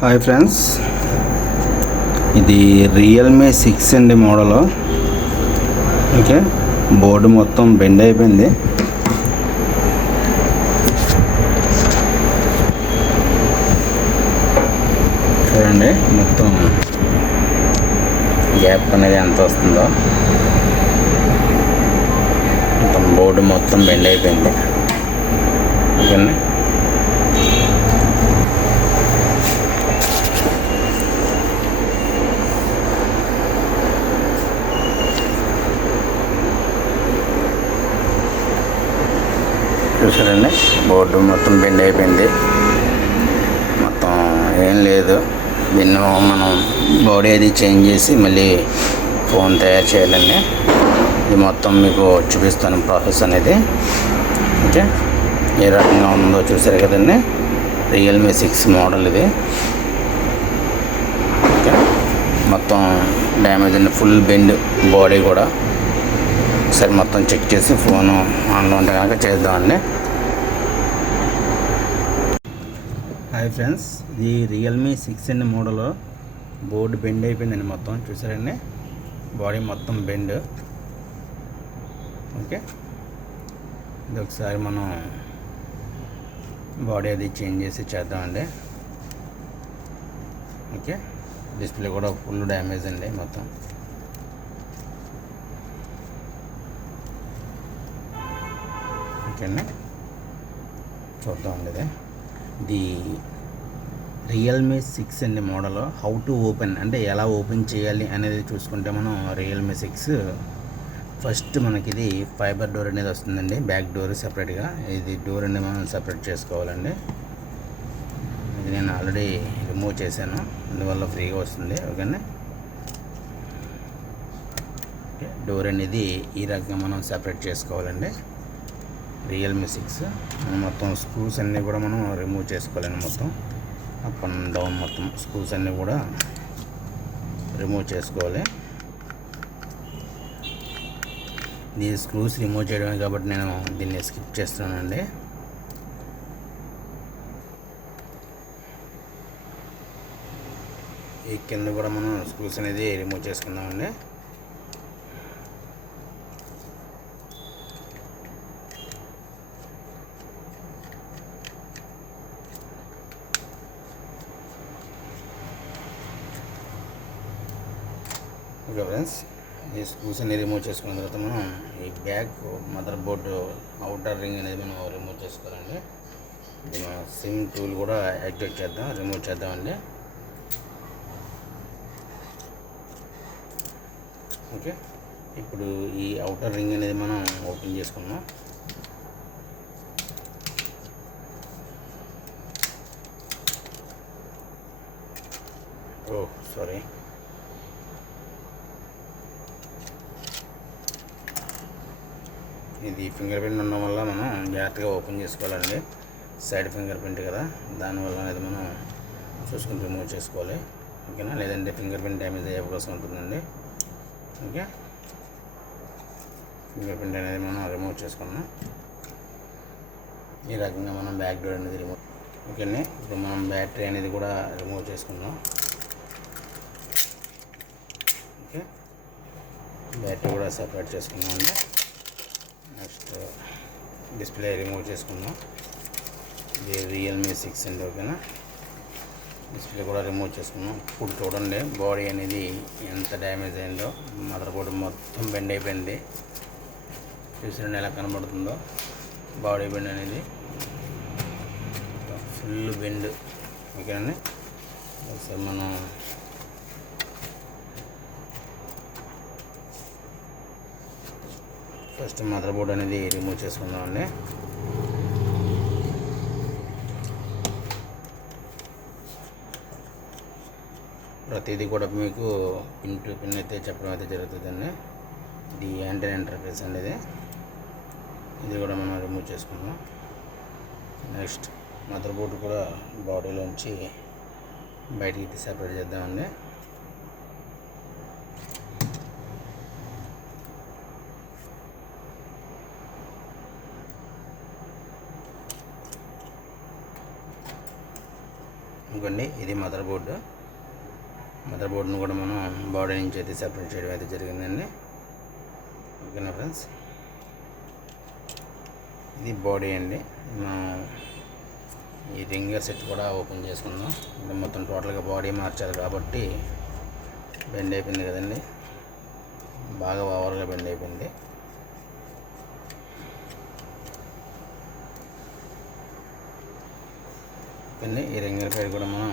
Hi friends, ఇది Realme 6 అండి model. Okay, board మొత్తం బెండ్ అయిపోయింది. చూడండి మొత్తం గ్యాప్ అనేది ఎంత వస్తుందో. మొత్తం బోర్డు మొత్తం బెండ్ అయిపోయింది. ఓకేనా, చూసారండి బోర్డు మొత్తం బెండ్ అయిపోయింది. మొత్తం ఏం లేదు, దీన్ని మనం బాడీ అది చేంజ్ చేసి మళ్ళీ ఫోన్ తయారు చేయాలండి. ఇది మొత్తం మీకు చూపిస్తాను ప్రాసెస్ అనేది. ఓకే, ఏ రకంగా ఉందో చూసారు కదండి. రియల్మీ 6 మోడల్ ఇది. ఓకే, మొత్తం డ్యామేజ్ అండి, ఫుల్ బెండ్ బాడీ కూడా. ఒకసారి మొత్తం చెక్ చేసి ఫోను ఆన్లో ఉంటే కనుక చేద్దామండి. హాయ్ ఫ్రెండ్స్, ఇది రియల్మీ 6 అండి మోడల్. బోర్డు బెండ్ అయిపోయిందండి మొత్తం. చూసారండి బాడీ మొత్తం బెండ్. ఓకే, ఇది ఒకసారి మనం బాడీ అది చేంజ్ చేసి చేద్దామండి. ఓకే, డిస్ప్లే కూడా ఫుల్ డ్యామేజ్ అండి మొత్తం. ఓకే అండి, చూద్దామండి. ఇది రియల్మీ 6 అండి మోడల్. హౌ టు ఓపెన్ అంటే ఎలా ఓపెన్ చేయాలి అనేది చూసుకుంటే మనం రియల్మీ 6 ఫస్ట్ మనకి ఇది ఫైబర్ డోర్ అనేది వస్తుందండి. బ్యాక్ డోర్ సపరేట్గా, ఇది డోర్ అనేది మనం సపరేట్ చేసుకోవాలండి. ఇది నేను ఆల్రెడీ రిమూవ్ చేశాను, అందువల్ల ఫ్రీగా వస్తుంది. ఓకేనా, ఓకే, డోర్ అనేది ఈ రకంగా మనం సపరేట్ చేసుకోవాలండి. రియల్మీ 6 మొత్తం స్క్రూస్ అన్నీ కూడా మనం రిమూవ్ చేసుకోవాలండి. మొత్తం అప్ అండ్ డౌన్ మొత్తం స్క్రూస్ అన్నీ కూడా రిమూవ్ చేసుకోవాలి. ఈ స్క్రూస్ రిమూవ్ చేయడమే కాబట్టి నేను దీన్ని స్కిప్ చేస్తున్నానండి. ఈ కింద కూడా మనం స్క్రూస్ అనేది రిమూవ్ చేసుకుందామండి. ఓకే ఫ్రెండ్స్, ఈ స్క్రూస్ అన్ని రిమూవ్ చేసుకున్న తర్వాత మనం ఈ back mother board outer ring అనేది మనం రిమూవ్ చేసుకోవాలండి. ఇది మనం సిమ్ టూల్ కూడా యాక్టివేట్ చేద్దాం, రిమూవ్ చేద్దామండి. ఓకే, ఇప్పుడు ఈ అవుటర్ రింగ్ అనేది మనం ఓపెన్ చేసుకుందాం. సారీ, ఇది ఫింగర్ ప్రింట్ ఉండడం వల్ల మనం జాగ్రత్తగా ఓపెన్ చేసుకోవాలండి. సైడ్ ఫింగర్ ప్రింట్ కదా, దానివల్ల అనేది మనం చూసుకుని రిమూవ్ చేసుకోవాలి. ఓకేనా, లేదంటే ఫింగర్ ప్రింట్ డ్యామేజ్ అయ్యే అవకాశం ఉంటుందండి. ఓకే, ఫింగర్ ప్రింట్ అనేది మనం రిమూవ్ చేసుకున్నాం. ఈ రకంగా మనం బ్యాక్ డోర్ అనేది రిమూవ్. ఓకేనే, ఇప్పుడు మనం బ్యాటరీ అనేది కూడా రిమూవ్ చేసుకుందాం. ఓకే, బ్యాటరీ కూడా సపరేట్ చేసుకున్నాం అండి. నెక్స్ట్ డిస్ప్లే రిమూవ్ చేసుకుందాం. ఇది రియల్మీ 6 అండి. ఓకేనా, డిస్ప్లే కూడా రిమూవ్ చేసుకున్నాం. ఇప్పుడు చూడండి బాడీ అనేది ఎంత డ్యామేజ్ అయిందో. మదర్ బోర్డు మొత్తం బెండ్ అయిపోయింది. చూసారండి ఎలా కనబడుతుందో బాడీ బెండ్ అనేది, ఫుల్ బెండ్. ఓకేనండి, ఒకసారి మనం ఫస్ట్ మదర్ బోర్డ్ అనేది రిమూవ్ చేసుకుందామండి. ప్రతిదీ కూడా మీకు పిన్ టు పిన్ అయితే చెప్పడం అయితే జరుగుతుందండి. ఇది యాంటెన్నా ఇంటర్ఫేస్ అండి. ఇది కూడా మనం రిమూవ్ చేసుకుందాం. నెక్స్ట్ మదర్ బోర్డ్ కూడా బాడీలోంచి బయటికి సెపరేట్ చేద్దామండి. ఇంకోండి ఇది మదర్ బోర్డును కూడా మనం బాడీ నుంచి అయితే సెపరేట్ చేయడం అయితే జరిగిందండి. ఓకేనా ఫ్రెండ్స్, ఇది బాడీ అండి. మనం ఈ రింగర్ సెట్ కూడా ఓపెన్ చేసుకుందాం. అంటే మొత్తం టోటల్గా బాడీ మార్చాలి కాబట్టి బెండ్ అయిపోయింది కదండి, బాగా ఓవర్గా బెండ్ అయిపోయింది. కానీ ఈ రింగర్ ప్యాడ్ కూడా మనం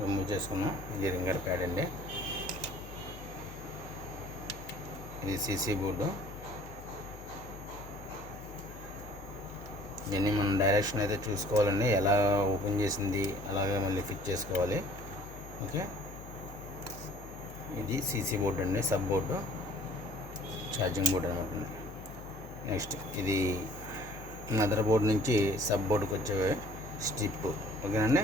రిమూవ్ చేసుకున్నాం. ఇది రింగర్ ప్యాడ్ అండి. ఇది సీసీ బోర్డు. దీన్ని మనం డైరెక్షన్ అయితే చూసుకోవాలండి, ఎలా ఓపెన్ చేసింది అలాగే మళ్ళీ ఫిట్ చేసుకోవాలి. ఓకే, ఇది సీసీ బోర్డు అండి, సబ్ బోర్డు, ఛార్జింగ్ బోర్డు అనమాట. నెక్స్ట్ ఇది మదర్ బోర్డు నుంచి సబ్ బోర్డుకి వచ్చే స్ట్రిప్. ఓకేనండి,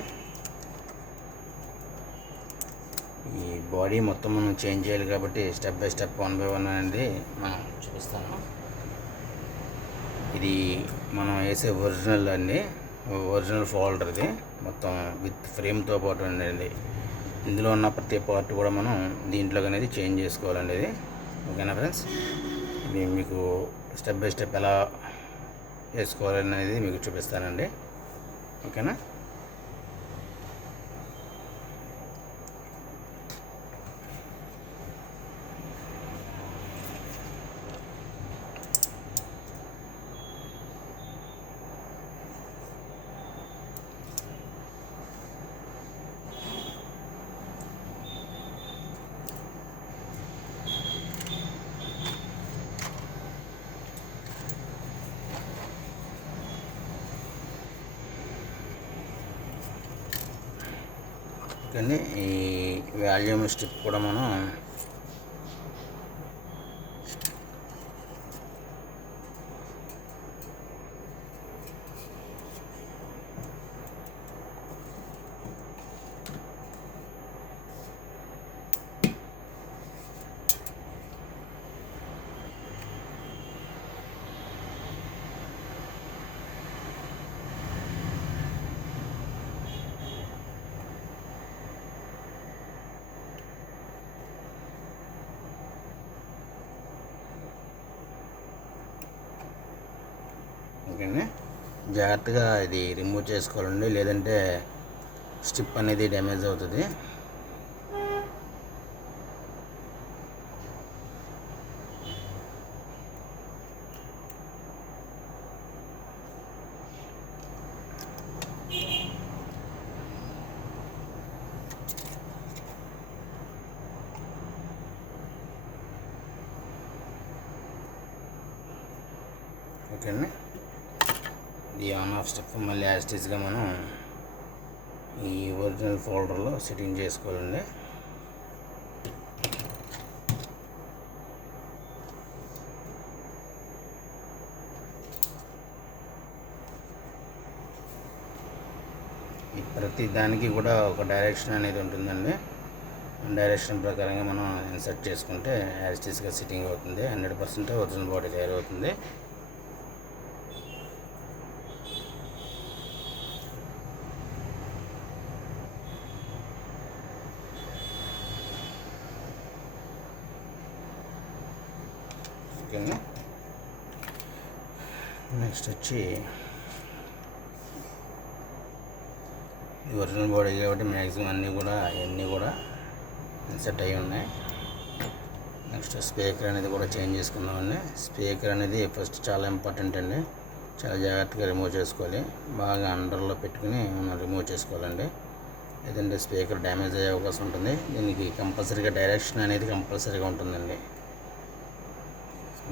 ఈ బాడీ మొత్తం మనం చేంజ్ చేయాలి కాబట్టి స్టెప్ బై స్టెప్ 1 by 1 అనేది మనం చూపిస్తాను. ఇది మనం వేసే ఒరిజినల్ అండి, ఒరిజినల్ ఫోల్డర్. ఇది మొత్తం విత్ ఫ్రేమ్తో పాటు అండి. ఇందులో ఉన్న ప్రతి పార్ట్ కూడా మనం దీంట్లోకి అనేది చేంజ్ చేసుకోవాలండి ఇది. ఓకేనా ఫ్రెండ్స్, ఇది మీకు స్టెప్ బై స్టెప్ ఎలా వేసుకోవాలనేది మీకు చూపిస్తానండి. ఓకేనా, కానీ ఈ వాల్యూమ్ స్ట్రిప్ కూడా మనం ఓకేనే జాగ్రత్తగా ఇది రిమూవ్ చేసుకోవాలండి, లేదంటే స్ట్రిప్ అనేది డ్యామేజ్ అవుతుంది. ఓకేనా, ఈ ఆన్ ఆఫ్ స్టెప్ మళ్ళీ యాస్టీస్గా మనం ఈ ఒరిజినల్ ఫోల్డర్లో సెట్టింగ్ చేసుకోవాలండి. ప్రతి దానికి కూడా ఒక డైరెక్షన్ అనేది ఉంటుందండి. డైరెక్షన్ ప్రకారంగా మనం ఇన్సర్ట్ చేసుకుంటే యాస్టీస్గా సెట్టింగ్ అవుతుంది. 100% ఒరిజినల్ బాడీ తయారవుతుంది. ఓకేనా, నెక్స్ట్ వచ్చి ఒరిజినల్ బాడీ కాబట్టి మ్యాక్సిమం అన్నీ కూడా ఇన్సెట్ అయ్యి ఉన్నాయి. నెక్స్ట్ స్పీకర్ అనేది కూడా చేంజ్ చేసుకుందామండి. స్పీకర్ అనేది ఫస్ట్ చాలా ఇంపార్టెంట్ అండి, చాలా జాగ్రత్తగా రిమూవ్ చేసుకోవాలి. బాగా అండర్లో పెట్టుకుని మనం రిమూవ్ చేసుకోవాలండి, లేదంటే స్పీకర్ డ్యామేజ్ అయ్యే అవకాశం ఉంటుంది. దీనికి కంపల్సరీగా డైరెక్షన్ అనేది కంపల్సరీగా ఉంటుందండి.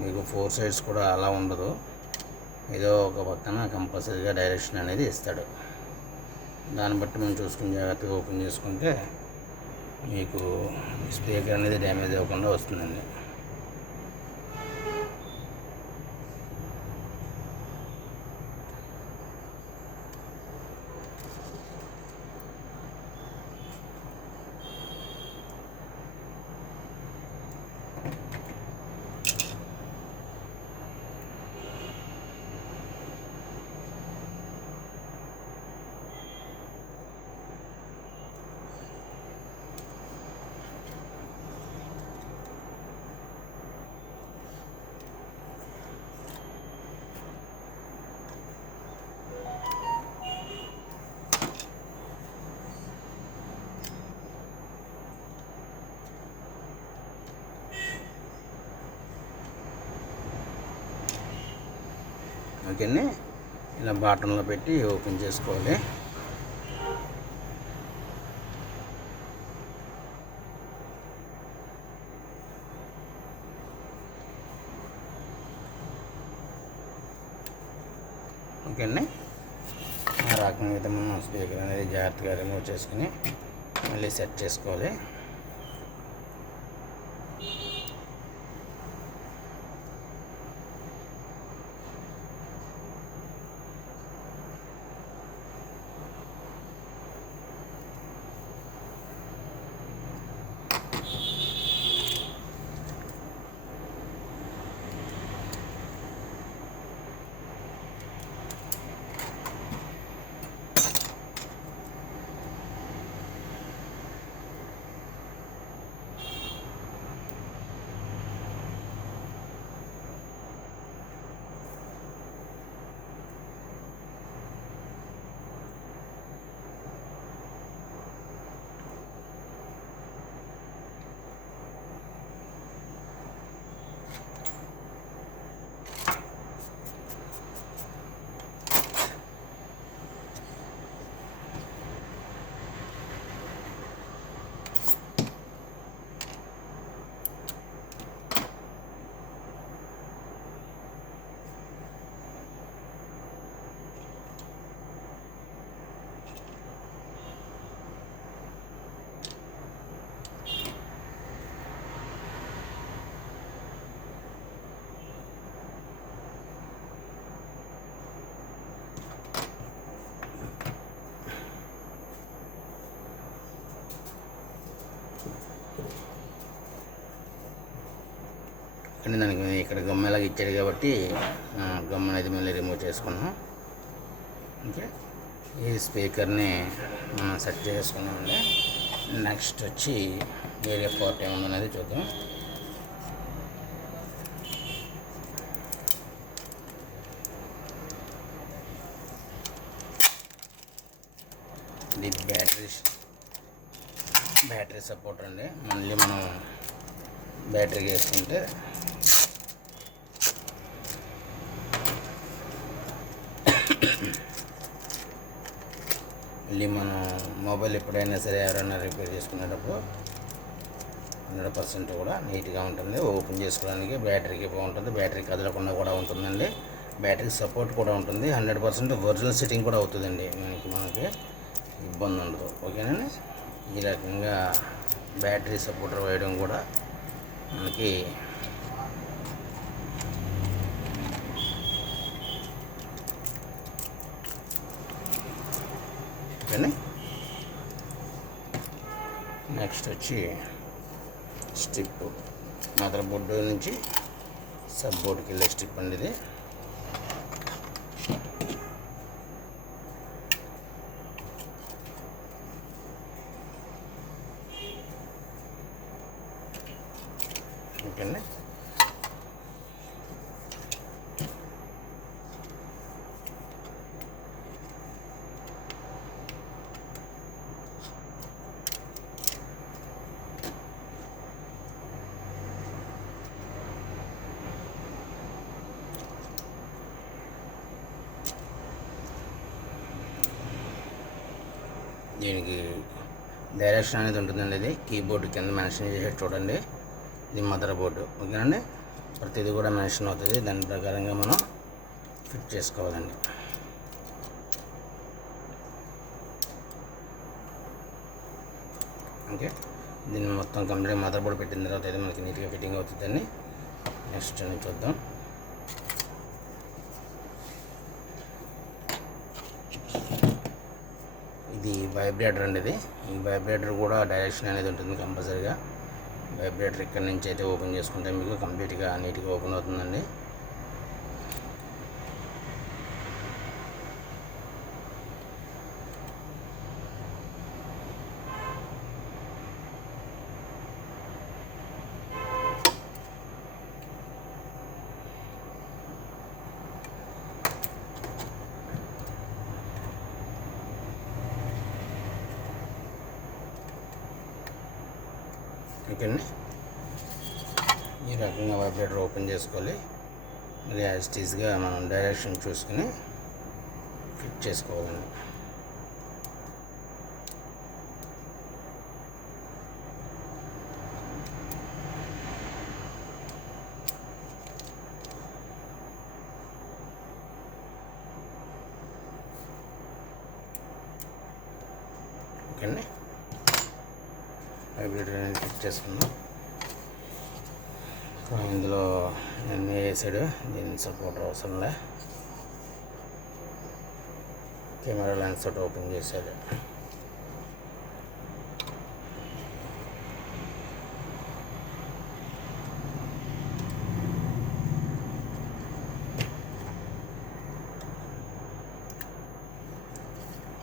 మీకు 4 sides కూడా అలా ఉండదు, ఏదో ఒక పక్కన కంపల్సరీగా డైరెక్షన్ అనేది ఇస్తాడు. దాన్ని బట్టి మనం చూసుకుని జాగ్రత్తగా ఓపెన్ చేసుకుంటే మీకు స్పీకర్ అనేది డ్యామేజ్ అవ్వకుండా వస్తుందండి. ఓకేనే. ఇలా బాటంలో పెట్టి ఓపెన్ చేసుకోవాలి. ఓకేనే. ఆ రకంగా అయితే మనం స్పీకర్ అనేది జాగ్రత్తగా రిమూవ్ చేసుకుని మళ్ళీ సెట్ చేసుకోవాలి. కానీ దానికి ఇక్కడ గమ్ ఎలాగ ఇచ్చాడు కాబట్టి గమ్ అనేది మళ్ళీ రిమూవ్ చేసుకున్నాం. ఓకే, ఈ స్పీకర్ని మనం సెట్ చేసుకున్నామండి. నెక్స్ట్ వచ్చి వేరే పార్ట్ ఏముందనేది చూద్దాం. ఇది బ్యాటరీ సపోర్ట్ అండి. మళ్ళీ మనం బ్యాటరీకి వేసుకుంటే మళ్ళీ మనం మొబైల్ ఎప్పుడైనా సరే ఎవరైనా రిపేర్ చేసుకునేటప్పుడు 100% కూడా నీట్గా ఉంటుంది. ఓపెన్ చేసుకోవడానికి బ్యాటరీకి బాగుంటుంది. బ్యాటరీ కదలకుండా కూడా ఉంటుందండి. బ్యాటరీ సపోర్ట్ కూడా ఉంటుంది. 100% ఒరిజినల్ సెట్టింగ్ కూడా అవుతుందండి. మనకి ఇబ్బంది ఉండదు. ఓకేనండి. ఈ రకంగా బ్యాటరీ సపోర్టర్ వేయడం కూడా మనకి ఓకేనా. నెక్స్ట్ వచ్చి స్ట్రిప్, మదర్ బోర్డు నుంచి సబ్ బోర్డుకి వెళ్ళే స్ట్రిప్ అండి ఇది. ఓకేనా. దీనికి డైరెక్షన్ అనేది ఉంటుందండి. ఇది కీబోర్డు కింద మెన్షన్ చేసేది చూడండి. ఇది మదర్ బోర్డు. ఓకేనండి. ప్రతిదీ కూడా మెన్షన్ అవుతుంది. దాని ప్రకారంగా మనం ఫిట్ చేసుకోవాలండి. ఓకే, దీన్ని మొత్తం కంప్లీట్ మదర్ బోర్డు పెట్టిన తర్వాత అయితే మనకి నీట్గా ఫిట్టింగ్ అవుతుందండి. నెక్స్ట్ అని చూద్దాం. ఇది వైబ్రేటర్ అండి. ఈ వైబ్రేటర్ కూడా డైరెక్షన్ అనేది ఉంటుంది కంపల్సరీగా. వైబ్రేటర్ ఇక్కడ నుంచి అయితే ఓపెన్ చేసుకుంటే మీకు కంప్లీట్గా నీట్గా ఓపెన్ అవుతుందండి. ఓకేనండి. ఈ రకంగా వైబ్రేటర్ ఓపెన్ చేసుకోవాలి. మరి యాజ్ ఇట్ ఈస్గా మనం డైరెక్షన్ చూసుకుని ఫిట్ చేసుకోవాలండి. ఓకే అండి, వైబ్రేటర్ అనేది ఫిట్ చేసుకుందాం. ఇందులో నేను వేసాడు, దీని సపోర్ట్ అవసరంలే. కెమెరా లెన్స్ తోటి ఓపెన్ చేశాడు.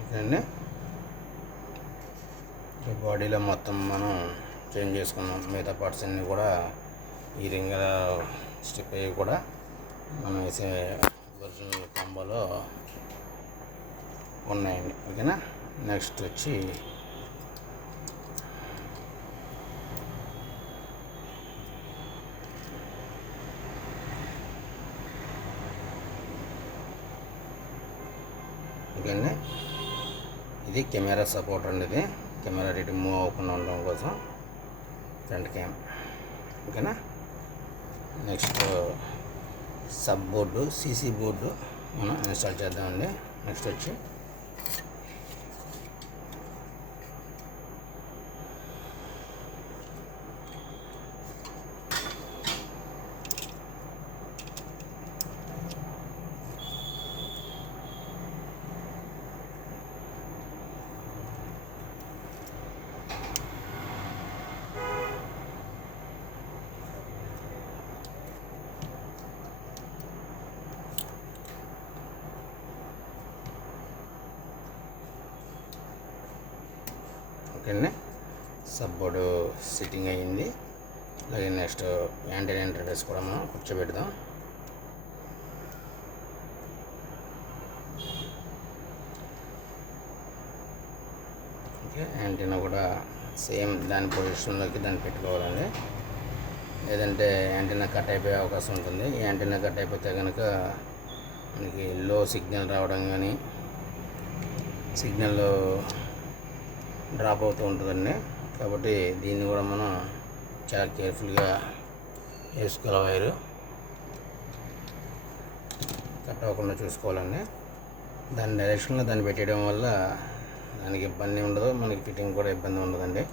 ఓకే అండి, బాడీలో మొత్తం మనం చేంజ్ చేసుకున్నాం. మిగతా పార్ట్స్ అన్నీ కూడా ఈ రింగర్ స్ట్రిప్ అయ్యి కూడా మనం వేసే ఒరిజినల్ కాంబోలో ఉన్నాయండి. ఓకేనా, నెక్స్ట్ వచ్చి ఓకేండి, ఇది కెమెరా సపోర్ట్ అండి. ఇది కెమెరా రేటు మూవ్ అవ్వకుండా ఉండడం కోసం ఫ్రంట్ క్యామ్. ఓకేనా, next sub board, CC board మనం ఇన్స్టాల్ చేద్దామండి. నెక్స్ట్ వచ్చి ఓకేనండి, సబ్ బోర్డు సిట్టింగ్ అయ్యింది. అలాగే నెక్స్ట్ యాంటీనా ఇంటర్ఫేస్ కూడా మనం కూర్చోబెడదాం. ఓకే, యాంటీనా కూడా సేమ్ దాని పొజిషన్లోకి దాన్ని పెట్టుకోవాలండి. లేదంటే యాంటీనా కట్ అయిపోయే అవకాశం ఉంటుంది. ఈ యాంటీనా కట్ అయిపోతే కనుక మనకి లో సిగ్నల్ రావడం కానీ సిగ్నల్ డ్రాప్ అవుతూ ఉంటుందండి. కాబట్టి దీన్ని కూడా మనం చాలా కేర్ఫుల్గా వేసుకోవాలి. వైరు కట్ అవ్వకుండా చూసుకోవాలండి. దాని డైరెక్షన్లో దాన్ని పెట్టడం వల్ల దానికి ఇబ్బంది ఉండదు, మనకి ఫిట్టింగ్ కూడా ఇబ్బంది ఉండదండి.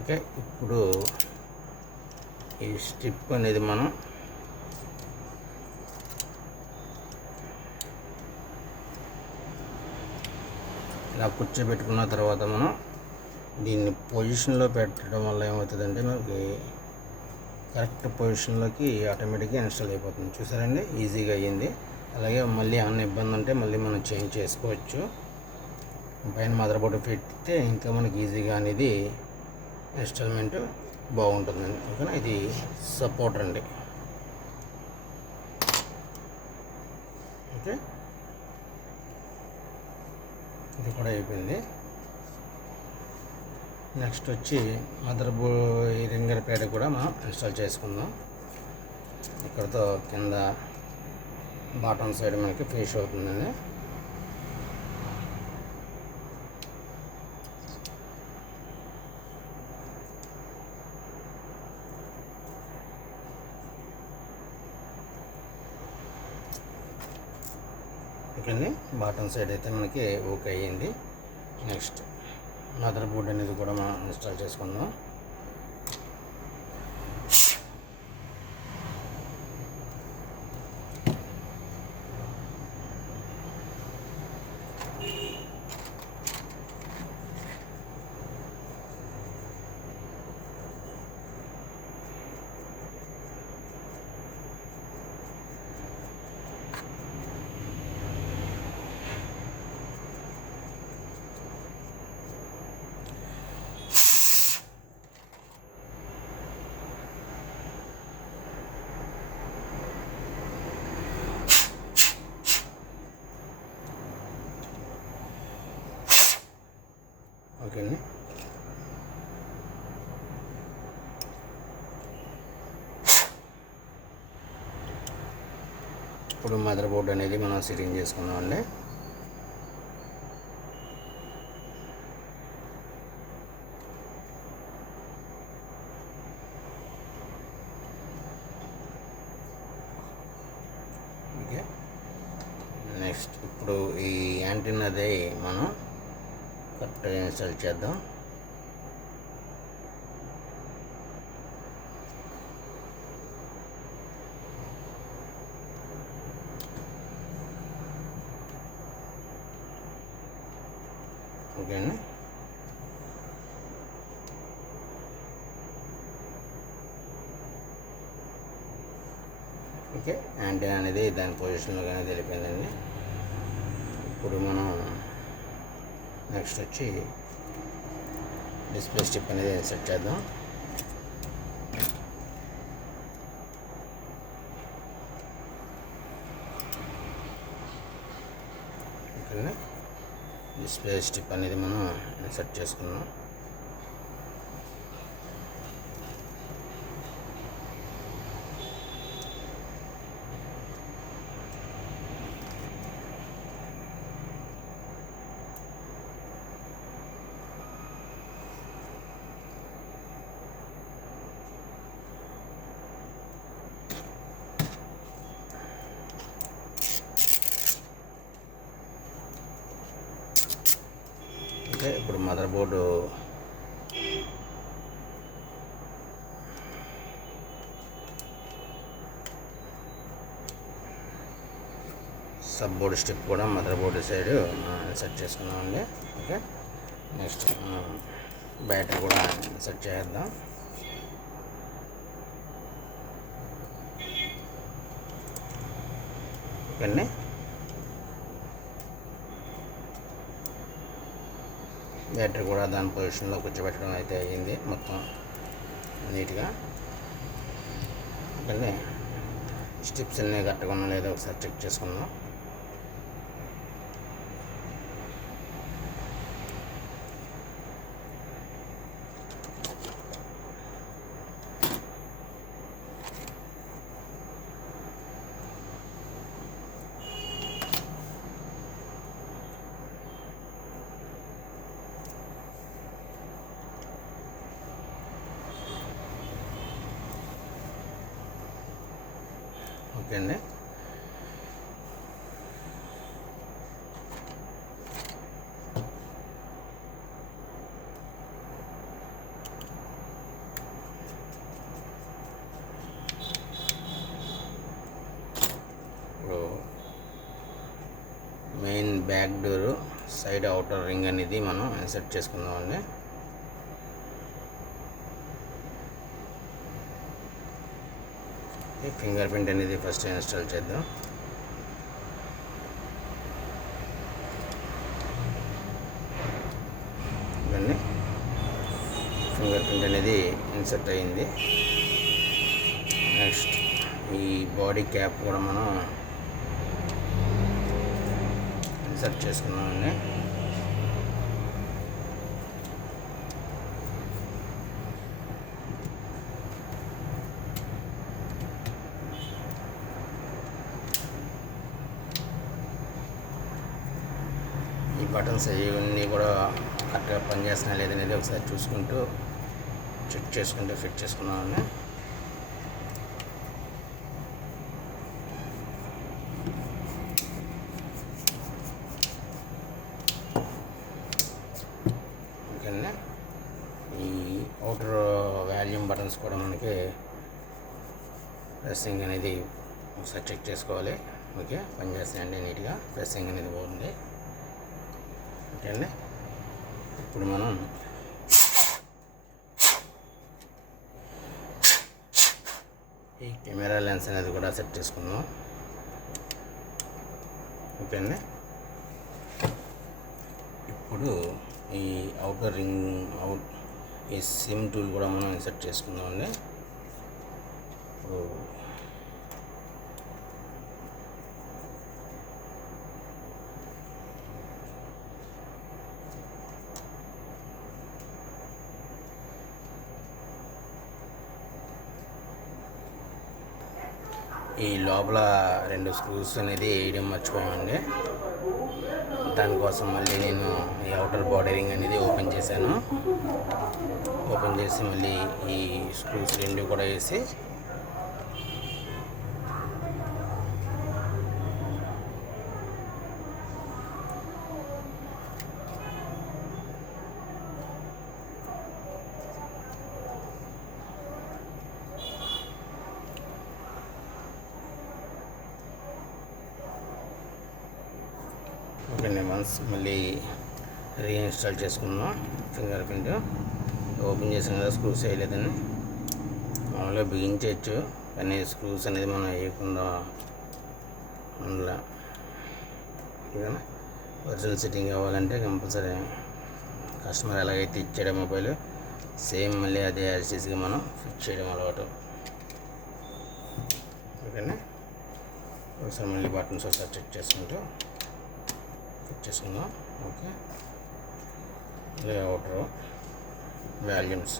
ఓకే, ఇప్పుడు ఈ స్ట్రిప్ అనేది మనం ఇలా కూర్చోబెట్టుకున్న తర్వాత మనం దీన్ని పొజిషన్లో పెట్టడం వల్ల ఏమవుతుందంటే మనకి కరెక్ట్ పొజిషన్లోకి ఆటోమేటిక్గా ఇన్స్టాల్ అయిపోతుంది. చూసారండి, ఈజీగా అయ్యింది. అలాగే మళ్ళీ ఏమన్నా ఇబ్బంది ఉంటే మళ్ళీ మనం చేంజ్ చేసుకోవచ్చు. పైన మదర్ బోర్డు పెడితే ఇంకా మనకి ఈజీగా అనేది ఇన్స్టాల్మెంట్ బాగుంటుందండి. ఓకేనా, ఇది సపోర్ట్ అండి. ఓకే, ఇది కూడా అయిపోయింది. నెక్స్ట్ వచ్చి మదర్ బోర్డ్ ఈ రింగర్ పేడ కూడా మనం ఇన్స్టాల్ చేసుకుందాం. ఇక్కడతో కింద బాటమ్ సైడ్ మనకి ఫినిష్ అవుతుందండి. ఓకే, బాటమ్ సైడ్ అయితే మనకి ఓకే అయ్యింది. నెక్స్ట్ మదర్ బోర్డ్ అనేది కూడా మనం ఇన్స్టాల్ చేసుకుందాం. ఇప్పుడు మదర్ బోర్డ్ అనేది మనం సెట్టింగ్ చేసుకుందామండి. ఓకే, నెక్స్ట్ ఇప్పుడు ఈ యాంటీనాది మనం కరెక్ట్గా ఇన్స్టాల్ చేద్దాం. ఓకే అండి, ఓకే యాంటీనా అనేది దాని పొజిషన్లో కానీ తెలిపిందండి. ఇప్పుడు మనం నెక్స్ట్ వచ్చి డిస్ప్లే స్టిప్ అనేది ఇన్సర్ట్ చేద్దాం. ఓకే, డిస్ప్లే స్టిప్ అనేది మనం ఇన్సర్ట్ చేసుకున్నాం. ఇప్పుడు mother board sub board strip కూడా మదర్ బోర్డు సైడ్ సెట్ చేసుకున్నామండి. ఓకే, నెక్స్ట్ బ్యాటరీ కూడా సెట్ చేద్దాం. ఓకే, బ్యాటరీ కూడా దాని పొజిషన్లో కూర్చోబెట్టడం అయితే అయ్యింది మొత్తం నీట్గా. ఓకే, స్టిప్స్ అన్నీ కరెక్ట్గా ఉన్నా లేదో ఒకసారి చెక్ చేసుకుందాం. ఓకే అండి, ఇప్పుడు main back door side outer ring అనేది మనం ఇన్సర్ట్ చేసుకుందామండి. ఫింగర్ ప్రింట్ అనేది ఫస్ట్ ఇన్స్టాల్ చేద్దాం. ఇవన్నీ ఫింగర్ ప్రింట్ అనేది ఇన్సర్ట్ అయ్యింది. నెక్స్ట్ ఈ బాడీ క్యాప్ కూడా మనం ఇన్సర్ట్ చేసుకున్నామండి. ఈ బటన్స్ ఇవన్నీ కూడా కరెక్ట్గా పనిచేస్తున్నాయి లేదనేది ఒకసారి చూసుకుంటూ చెక్ చేసుకుంటూ ఫిట్ చేసుకున్నామండి. ఓకేనా, ఈ అవుటర్ వాల్యూమ్ బటన్స్ కూడా మనకి ప్రెస్సింగ్ అనేది ఒకసారి చెక్ చేసుకోవాలి. ఓకే, పనిచేస్తాయండి నీట్గా, ప్రెస్సింగ్ అనేది బాగుంది. ఓకే అండి, ఇప్పుడు మనం ఈ కెమెరా లెన్స్ అనేది కూడా సెట్ చేసుకుందాం. ఓకే అండి, ఇప్పుడు ఈ అవుటర్ రింగ్ ఈ సిమ్ టూల్ కూడా మనం సెట్ చేసుకుందాం అండి. ఇప్పుడు ఈ లోపల 2 స్క్రూస్ అనేది వేయడం మర్చిపోయామండి. దానికోసం మళ్ళీ నేను ఈ అవుటర్ బార్డరింగ్ అనేది ఓపెన్ చేశాను. ఓపెన్ చేసి మళ్ళీ ఈ స్క్రూస్ 2 కూడా వేసి ఓకే వన్స్ మళ్ళీ రీఇన్స్టాల్ చేసుకున్నాం. ఫింగర్ ప్రింట్ ఓపెన్ చేసాం కదా, స్క్రూస్ వేయలేదని. మామూలుగా బిగించవచ్చు కానీ స్క్రూస్ అనేది మనం వేయకుండా ఉండలే. ఓకేనా, ఒరిజినల్ సెట్టింగ్ కావాలంటే కంపల్సరీ కస్టమర్ ఎలాగైతే ఇచ్చాడో మొబైల్ సేమ్ మళ్ళీ అదే యాజిటీస్గా మనం ఫిట్ చేయడం అలవాటు. ఓకేనా, ఒకసారి మళ్ళీ బటన్స్ ఒకసారి చెక్ చేసుకుంటూ ఫిట్ చేసుకుందాం. Okay, outer volumes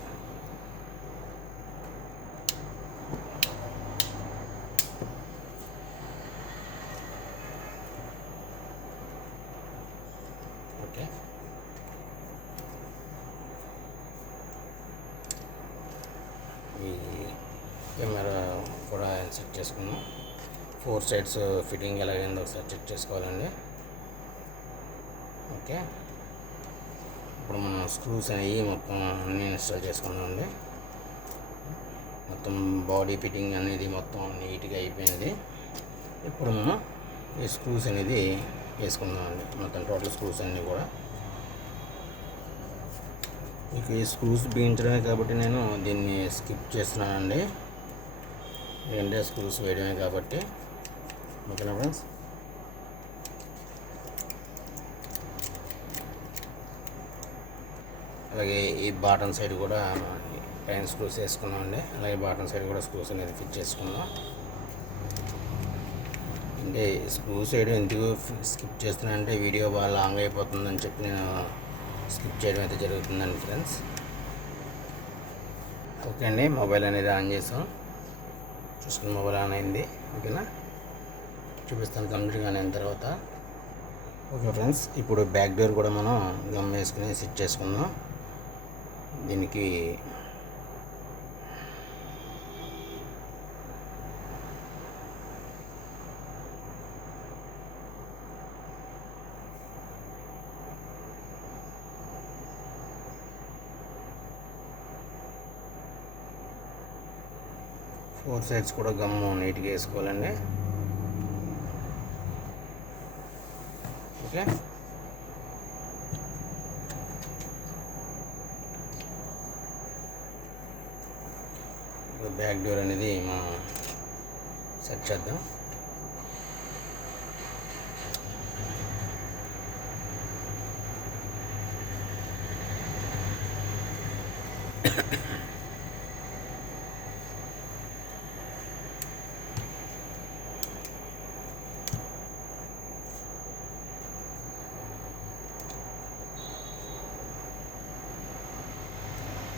okay. ఈ కెమెరా కూడా సెట్ చేసుకున్నాం. 4 sides ఫిట్టింగ్ ఎలాగైందో ఒకసారి చెక్ చేసుకోవాలండి. ఓకే, ఇప్పుడు మనం స్క్రూస్ అనేవి మొత్తం అన్నీ ఇన్స్టాల్ చేసుకున్నామండి. మొత్తం బాడీ ఫిట్టింగ్ అనేది మొత్తం నీట్గా అయిపోయింది. ఇప్పుడు మనం ఈ స్క్రూస్ అనేది వేసుకుందామండి. మొత్తం టోటల్ స్క్రూస్ అన్నీ కూడా మీకు ఈ స్క్రూస్ బిగించడమే కాబట్టి నేను దీన్ని స్కిప్ చేస్తున్నానండి. ఎందుకంటే స్క్రూస్ వేయడమే కాబట్టి. ఓకేనా ఫ్రెండ్స్, అలాగే ఈ బాటమ్ సైడ్ కూడా పైన స్క్రూస్ వేసుకున్నామండి. అలాగే బాటమ్ సైడ్ కూడా స్క్రూస్ అనేది ఫిట్ చేసుకున్నాం. అంటే స్క్రూస్ వేయడం ఎందుకు స్కిప్ చేస్తున్నా అంటే వీడియో బాగా లాంగ్ అయిపోతుందని చెప్పి నేను స్కిప్ చేయడం అయితే జరుగుతుందండి ఫ్రెండ్స్. ఓకే అండి, మొబైల్ అనేది ఆన్ చేసాం. చూసుకుని మొబైల్ ఆన్ అయింది. ఓకేనా, చూపిస్తాను కంప్లీట్గా ఆన్ అయిన తర్వాత. ఓకే ఫ్రెండ్స్, ఇప్పుడు బ్యాక్ డోర్ కూడా మనం గమ్ వేసుకుని సెట్ చేసుకుందాం. దీనికి ఫోర్ సైడ్స్ కూడా గమ్ము నీట్గా వేసుకోవాలండి. ఓకే, బ్యాక్ డోర్ అనేది మనం సెట్ చేద్దాం.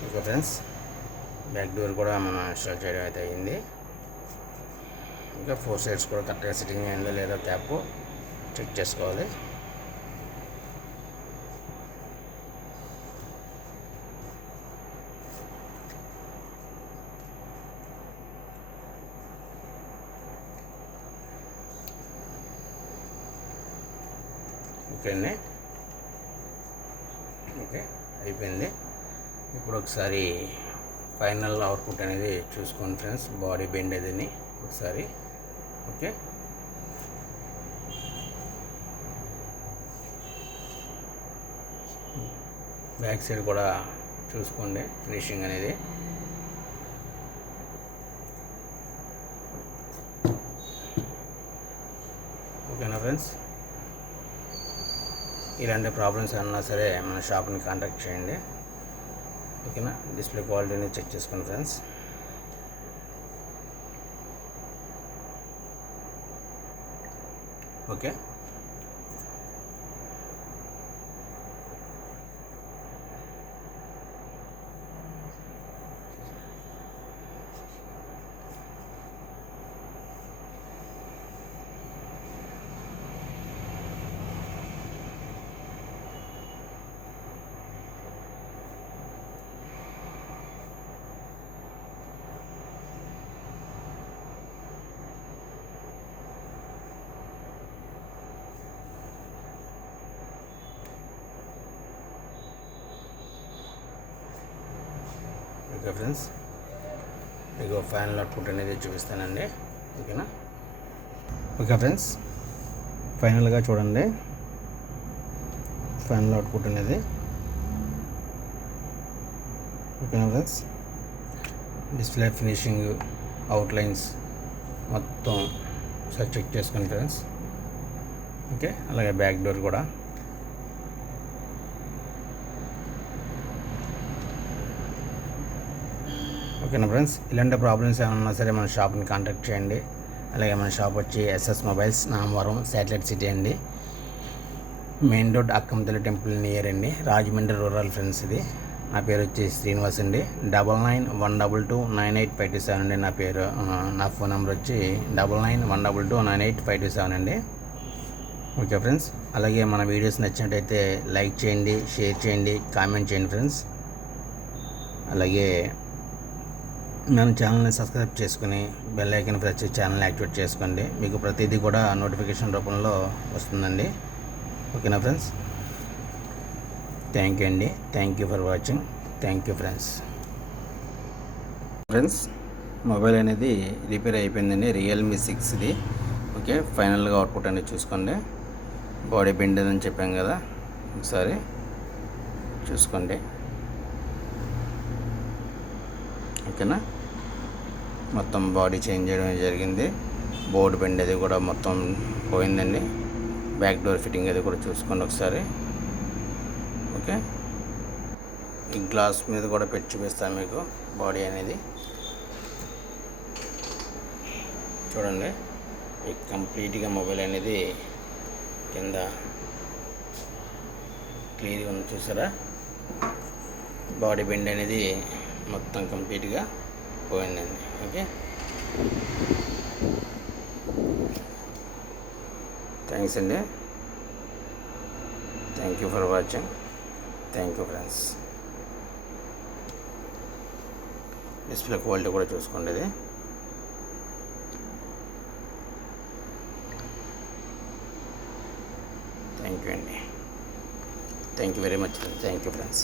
ఓకే ఫ్రెండ్స్, బ్యాక్ డోర్ కూడా మనం ఇన్స్టాల్ చేయడం అయితే అయింది. ఇంకా 4 sides కూడా కరెక్ట్గా సిట్టింగ్ అయిందో లేదో ట్యాప్ చెక్ చేసుకోవాలి. ఓకే అండి, ఓకే అయిపోయింది. ఇప్పుడు ఒకసారి ఫైనల్ అవుట్పుట్ అనేది చూసుకోండి ఫ్రెండ్స్, బాడీ బెండ్ అదిని ఒకసారి. ఓకే, బ్యాక్ సైడ్ కూడా చూసుకోండి ఫినిషింగ్ అనేది. ఓకేనా ఫ్రెండ్స్, ఇలాంటి ప్రాబ్లమ్స్ అన్నా సరే మన షాప్ని కాంటాక్ట్ చేయండి. ఓకేనా, డిస్ప్లే క్వాలిటీని చెక్ చేసుకోండి ఫ్రెండ్స్. ఓకే, ఓకే ఫ్రెండ్స్, మీకు ఫైనల్ అవుట్పుట్ అనేది చూపిస్తానండి. ఓకేనా? ఓకే ఫ్రెండ్స్, ఫైనల్గా చూడండి ఫైనల్ అవుట్పుట్ అనేది. ఓకేనా ఫ్రెండ్స్, డిస్ప్లే ఫినిషింగ్, అవుట్లైన్స్ మొత్తం ఒకసారి చెక్ చేసుకోండి ఫ్రెండ్స్. ఓకే, అలాగే బ్యాక్ డోర్ కూడా. ఓకేనా ఫ్రెండ్స్, ఇలాంటి ప్రాబ్లమ్స్ ఏమైనా ఉన్నా సరే మన షాప్ని కాంటాక్ట్ చేయండి. అలాగే మన షాప్ వచ్చి SS mobiles, Namavaram, satellite city అండి. Main road, Akkamathalli temple near అండి, రాజమండ్రి రూరల్ ఫ్రెండ్స్. ఇది నా పేరు వచ్చి శ్రీనివాస్ అండి. 9912298527 అండి నా పేరు. నా ఫోన్ నెంబర్ వచ్చి 9912298527 అండి. ఓకే ఫ్రెండ్స్, అలాగే మన వీడియోస్ నచ్చినట్టయితే లైక్ చేయండి, షేర్ చేయండి, కామెంట్ చేయండి ఫ్రెండ్స్. అలాగే మన ఛానల్ని సబ్స్క్రైబ్ చేసుకుని బెల్ ఐకాన్ ప్రెస్ చేసి ఛానల్ని యాక్టివేట్ చేసుకోండి. మీకు ప్రతిదీ కూడా నోటిఫికేషన్ రూపంలో వస్తుందండి. ఓకేనా ఫ్రెండ్స్, థ్యాంక్ యూ అండి. Thank you for watching. Thank you friends. Mobile అనేది రిపేర్ అయిపోయిందండి, రియల్మీ 6 ఇది. ఓకే, ఫైనల్గా అవుట్పుట్ అనేది చూసుకోండి. బాడీ బెండ్ అని చెప్పాం కదా, ఒకసారి చూసుకోండి. ఓకేనా, మొత్తం బాడీ చేంజ్ చేయడం జరిగింది. బోర్డు బెండ్ అది కూడా మొత్తం పోయిందండి. బ్యాక్ డోర్ ఫిట్టింగ్ అది కూడా చూసుకోండి ఒకసారి. ఓకే, ఈ గ్లాస్ మీద కూడా పెట్టి చూపిస్తాను మీకు బాడీ అనేది. చూడండి, ఈ కంప్లీట్గా మొబైల్ అనేది కింద క్లియర్గా ఉంది, చూసారా? బాడీ బెండ్ అనేది మొత్తం కంప్లీట్గా పోయిందండి. ఓకే, థ్యాంక్స్ అండి. Thank you for watching. Thank you friends. Display quality కూడా చూసుకోండి. ఇది థ్యాంక్ యూ అండి. Thank you very much. Thank you friends.